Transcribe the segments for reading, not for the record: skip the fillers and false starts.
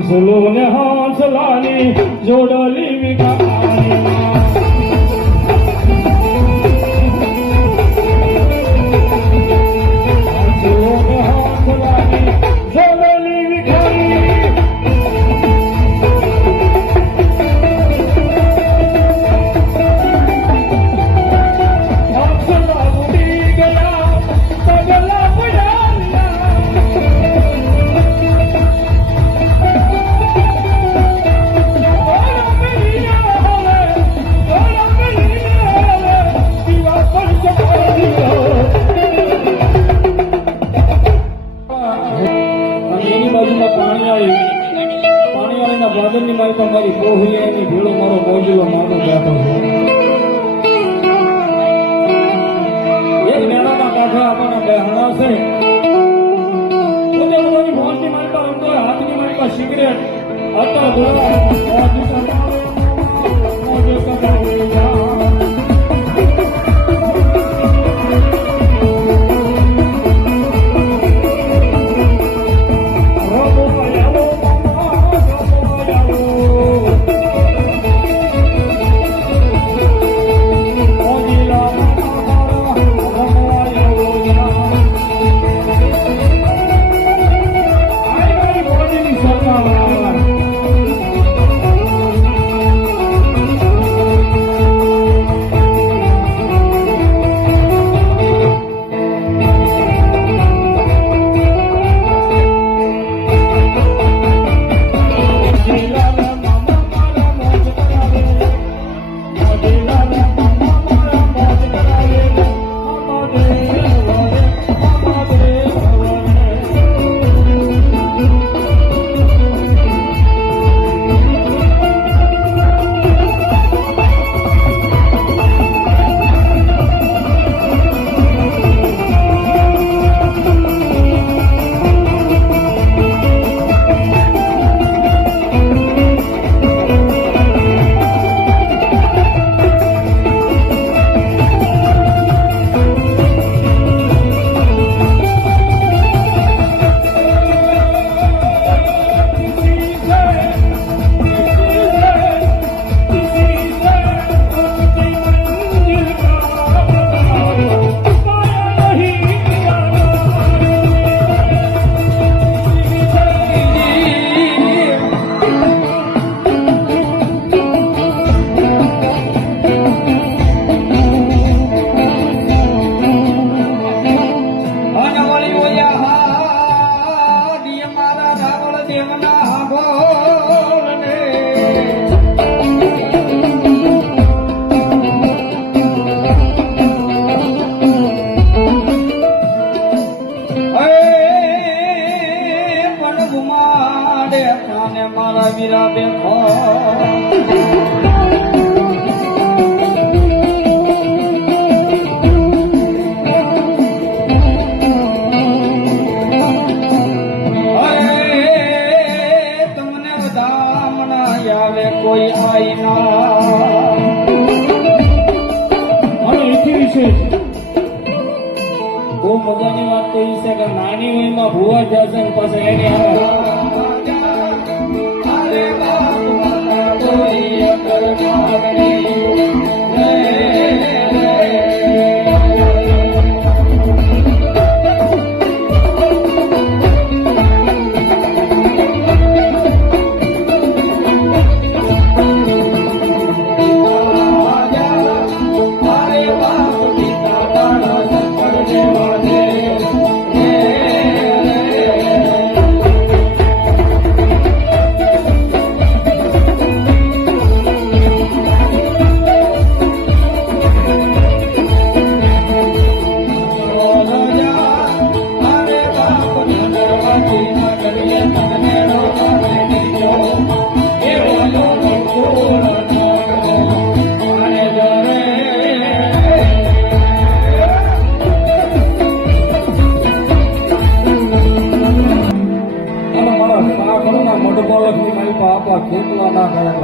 હાંસલો ને હાંસલાની જોડલી વિખાની હાંસલો ને હાંસલાની જોડલી વિખાની હાંસલા ઉડી ગયા પગલા પડ્યા ભાદરની મારી તો મારી પોહી એની ભેળો મારો મોજલો માનો બેઠો છે એક મેળાના કાંઠે આપણા બહેણા છે પોતે પોતાની મોજની મારી પાસે રમતો હોય હાથની મારી પાસે સિગરેટ અત્યારે ધોળા મારા વીરા બેઠો તમને વધામણા આવે કોઈ આઈ ના અને એથી વિશેષ બહુ મજાની વાત તો એ છે કે નાની વયમાં ભૂવા જશે ને પછી એની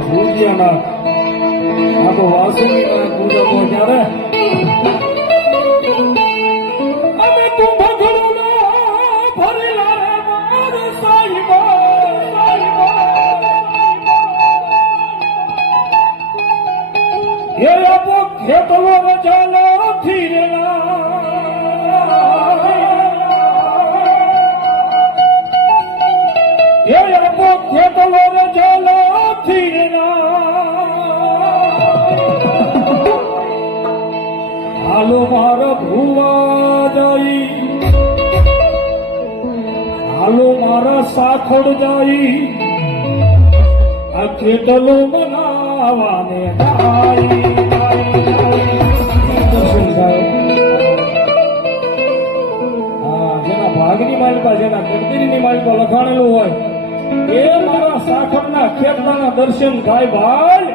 ભૂજિયાના આ તો વાસુકીના પૂજા તો ક્યારે અમે તું ભગવાન ભરેલા રે માર સાઈબો એ આપો ખેતલો રચાલો થીરેલા એ આપો ખેતલો રચાલો થીરેલા હાલો મારા ભુવા જાય હાલો મારા સાખોડ જાય આ ખેતલો બનાવાને દર્શન થાય જેના ભાગની માલિકા જેના ગણતરીની માલિકા લખાણેલું હોય એ મારા સાખડના ખેતના દર્શન થાય ભાઈ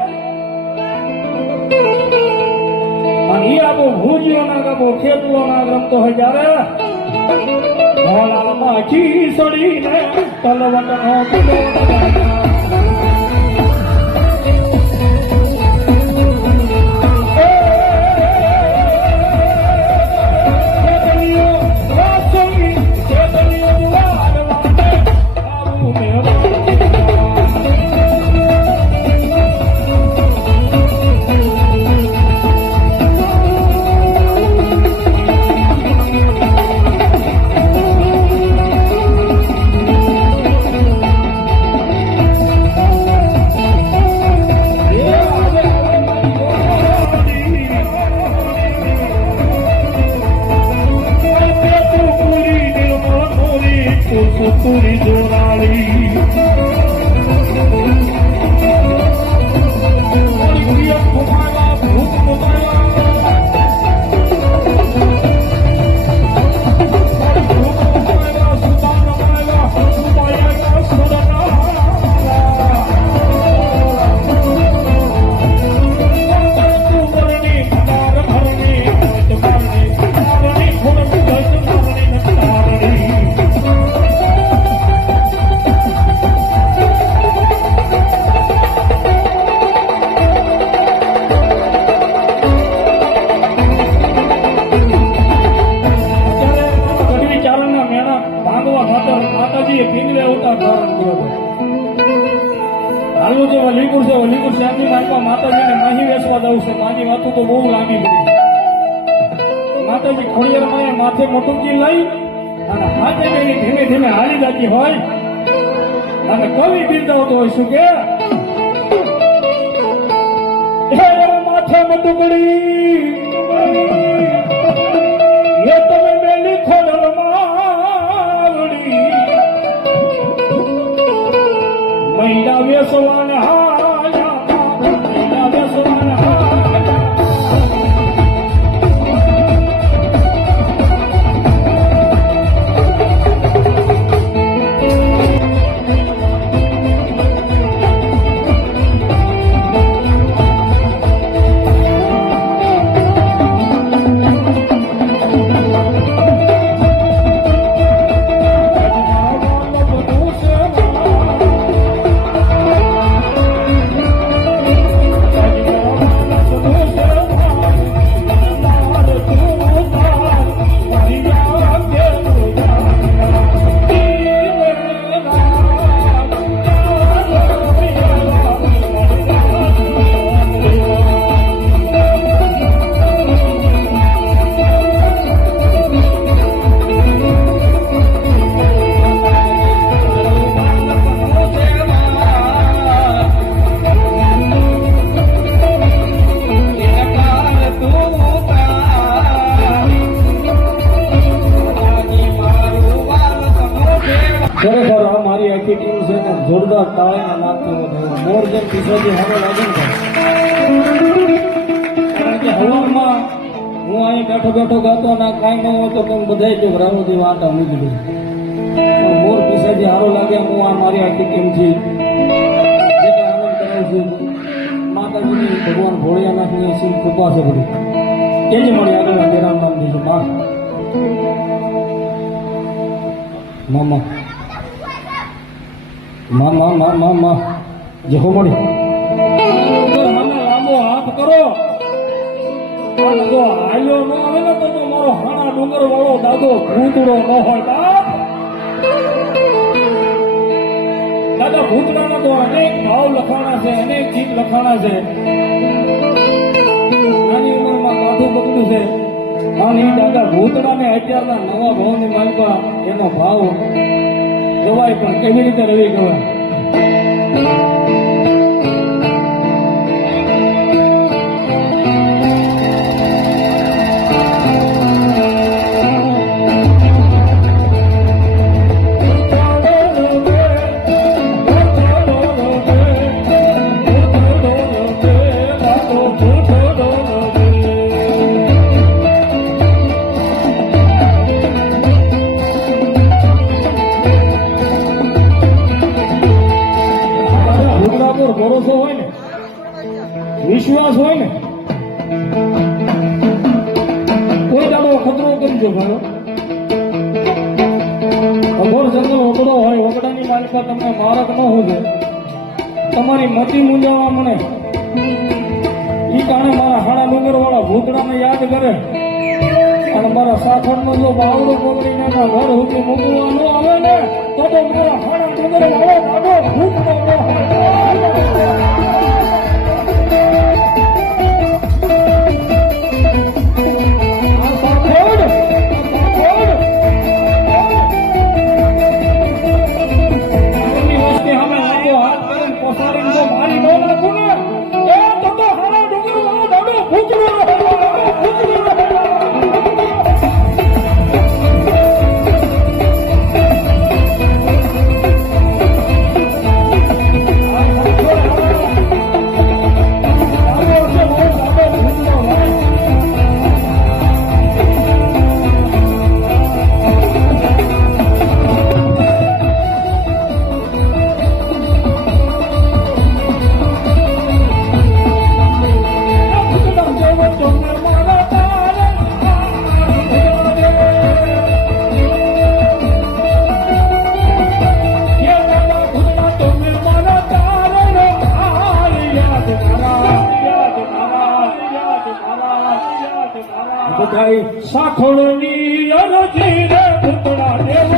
અને એ આપો ભૂજિયોના કાપો ખેતલોના રમતો હોય જ્યારે મોલામાં ખીસડીને તલવટનો કિલો પૂરી જોરાળી હાલનું જે વલીપુર છે વલીપુર શહેરની માલમાં માતાજીને માહી વેચવા જવું છે મારી વાતો તો બહુ લાંબી પડી માતાજી ખોડિયાર માએ માથે મોટુંજી લઈ અને હાથે લઈને ધીમે ધીમે હાલી જતી હોય અને કવિ બિરદાવતો હોય શું કે હે માથે મોટુકડી એ તમે મેલી ખોડલ માવડી મહિના વેસવાના હાયા મહિના વેસવાના હાયા ખરેખર આ મારી આખી ટીમ છે ને જોરદાર તાળીના નાખતી હોય મોર જેમ પીછોથી હવે લાગે ને કારણ કે હવામાં હું અહીં બેઠો બેઠો ગાતો ના કાંઈ ન હોય તો કેમ બધા જો રામોથી વાંટા મૂકી દઉં મોર પીછાથી સારો લાગે હું આ મારી આખી ટીમથી જે કાંઈ આનંદ કરાવું છું માતાજીની ભગવાન ભોળિયાનાથની શિવ કૃપા છે બધી કેજી મળી આગળ રામ નામ દીધું મામા માં માં માં માં માં જે હો મળી કરો. અને જો હાલ્યો ન આવે ને તો મારો હાણા ડુંગર વાળો દાદો ભૂતડો ન હોય બાપ. દાદા ભૂતડાના તો અનેક ભાવ લખાણા છે, અનેક ગીત લખાણા છે. નાની ઉંમરમાં કાઠું બગડ્યું છે. અને એ દાદા ભૂતડાને અત્યારના નવા ભાવની માલપા એનો ભાવ ગવાય, પણ કેવી રીતે રવિ ગવાય? ભરોસો હોય ને, વિશ્વાસ હોય ને, કોઈ દાડો ખતરો કરી દો ભાઈ. અઘોર જંગલ વગડો હોય, વગડાની માલિકા તમને મારક ન હોય, તમારી મતી મૂંઝાવા મને ઈ કારણે મારા હાડા ડુંગર વાળા ભૂતડાને યાદ કરે. અને મારા સાથળનો જો બાવડો પકડીને એના ઘર સુધી મૂકવા ન આવે ને તો મારા હાડા ડુંગર વાળો દાદો ભૂતડો ન હોય. સાખોળની અરજી રે ભૂતડા દેવ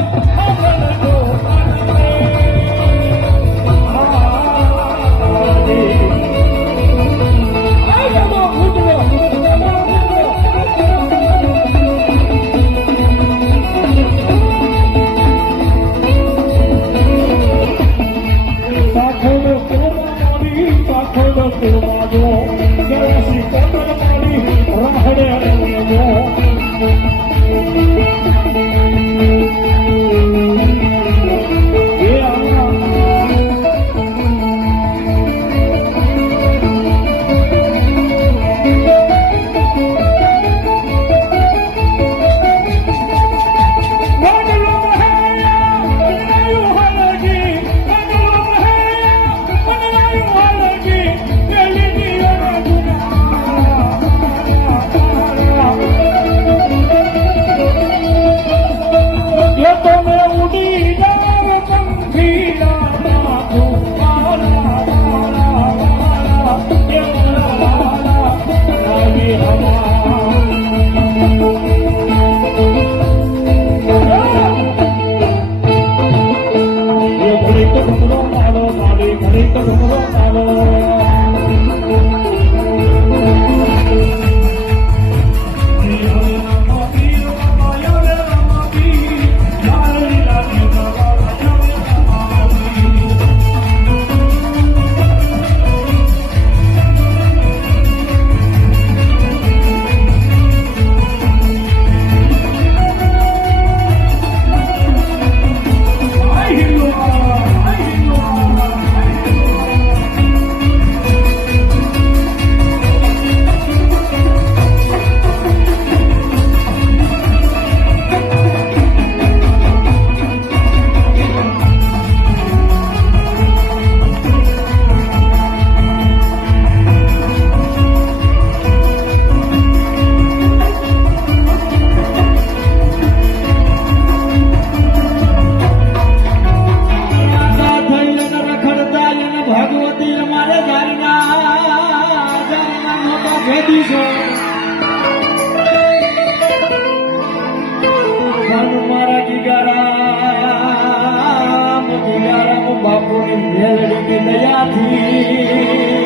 જદી છો મારા જીગારામ બાપુની મેલડી દયાથી